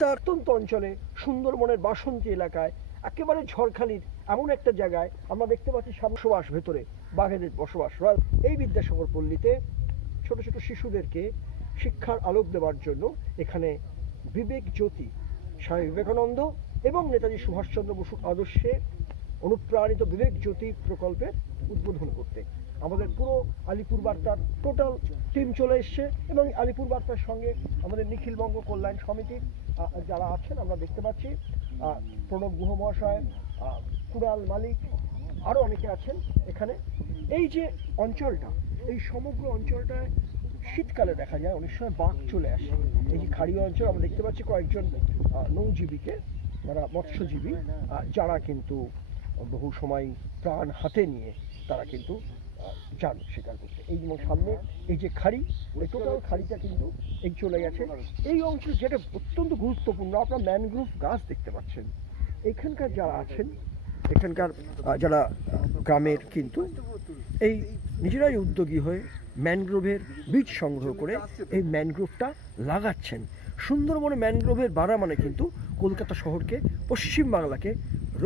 প্রত্যন্ত অঞ্চলে সুন্দরবনের বাসন্তী এলাকায়, একেবারে ঝড়খালির এমন একটা জায়গায় আমরা দেখতে পাচ্ছি বসবাস ভেতরে, বাঘেদের বসবাস। এই বিদ্যাসাগর পল্লীতে ছোট ছোট শিশুদেরকে শিক্ষার আলোক দেওয়ার জন্য এখানে বিবেক জ্যোতি, স্বামী বিবেকানন্দ এবং নেতাজি সুভাষচন্দ্র বসুর আদর্শে অনুপ্রাণিত বিবেক জ্যোতি প্রকল্পের উদ্বোধন করতে। আমাদের পুরো আলিপুর বার্তার টোটাল টিম চলে এসছে এবং আলিপুর বার্তার সঙ্গে আমাদের নিখিলবঙ্গ কল্যাণ সমিতির যারা আছেন, আমরা দেখতে পাচ্ছি প্রণব গুহ মহাশয় কুড়াল মালিক আরও অনেকে আছেন এখানে। এই যে অঞ্চলটা, এই সমগ্র অঞ্চলটায় শীতকালে দেখা যায়, অনেক সময় বাঘ চলে আসে। এই যে খাড়িয়া অঞ্চল, আমরা দেখতে পাচ্ছি কয়েকজন নৌজীবীকে, যারা মৎস্যজীবী যারা কিন্তু বহু সময় প্রাণ হাতে নিয়ে তারা কিন্তু যান শিকার করতে এই যেমন সামনে এই যে খাড়ি, এই টোটাল খাড়িটা কিন্তু এই চলে গেছে। এই অঞ্চল যেটা অত্যন্ত গুরুত্বপূর্ণ, আপনারা ম্যানগ্রোভ গাছ দেখতে পাচ্ছেন। এখানকার যারা আছেন, এখানকার যারা গ্রামের কিন্তু এই নিজেরাই উদ্যোগী হয়ে ম্যানগ্রোভের বীজ সংগ্রহ করে এই ম্যানগ্রোভটা লাগাচ্ছেন। সুন্দরবনে ম্যানগ্রোভের বাড়া মানে কিন্তু কলকাতা শহরকে পশ্চিম বাংলাকে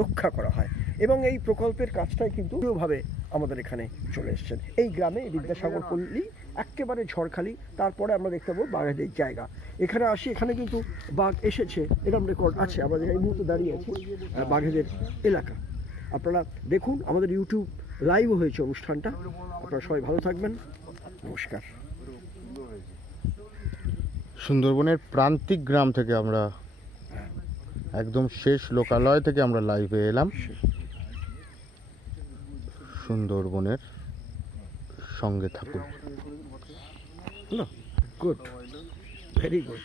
রক্ষা করা হয়। এবং এই প্রকল্পের কাজটাই কিন্তু ভাবে আমাদের এখানে চলে এসেছেন। এই গ্রামে বিদ্যাসাগর পল্লী, একেবারে ঝড়খালি, তারপরে আমরা দেখতে পাবো বাঘেদের জায়গা। এখানে আসি, এখানে কিন্তু বাঘ এসেছে এরকম রেকর্ড আছে। আমাদের এই মুহূর্তে দাঁড়িয়ে আছি বাঘেদের এলাকা। আপনারা দেখুন, আমাদের ইউটিউব লাইভ হয়েছে অনুষ্ঠানটা। আপনারা সবাই ভালো থাকবেন। নমস্কার। সুন্দরবনের প্রান্তিক গ্রাম থেকে আমরা একদম শেষ লোকালয় থেকে আমরা লাইভে এলাম। সুন্দরবনের সঙ্গে থাকুন। Good very good.